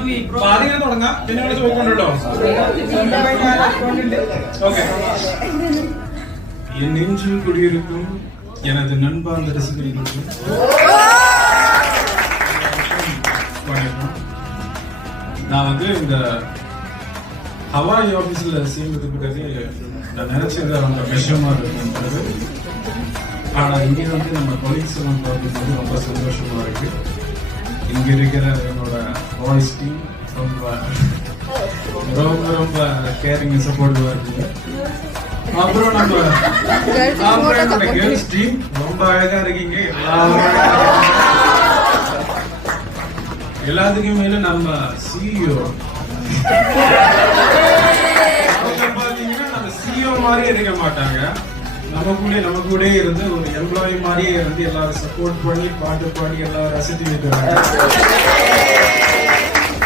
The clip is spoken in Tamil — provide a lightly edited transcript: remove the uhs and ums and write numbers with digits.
ആദ്യം തുടങ്ങാം, പിന്നെ ഇവിടെ ചോദിക്കൊണ്ടോ? ഓക്കെ. என் நெஞ்சில் குடியிருக்கும் எனது நண்பார்ந்த ரசிகர்களுக்கும் வணக்கம். நான் இந்த ஹவாய் ஆபீஸ்ல சேர்ந்ததுக்கு பிறகு நான் நினைச்சது அவங்க விஷயமா இருக்குன்றது. ஆனா இங்கே நம்ம கொலீக்ஸ் எல்லாம் பார்க்கும்போது ரொம்ப சந்தோஷமா இருக்கு. இங்க இருக்கிற என்னோட வாய்ஸ் டீம் ரொம்ப ரொம்ப ரொம்ப கேரிங் சப்போர்ட்டிவா இருக்குங்க. அப்புறம் நம்ம கேர்ள்ஸ் டீம் ரொம்ப அழகா இருக்கீங்க. எல்லாத்துக்கும் மேல நம்ம சிஇஓ பாத்தீங்கன்னா நம்ம சிஇஓ மாதிரியே இருக்க மாட்டாங்க. நம்ம கூட இருந்து ஒரு எம்ப்ளாயி மாதிரியே இருந்து எல்லாரும் சப்போர்ட் பண்ணி பாட்டு பாடி எல்லாரும் ரசித்து வைக்கிறாங்க.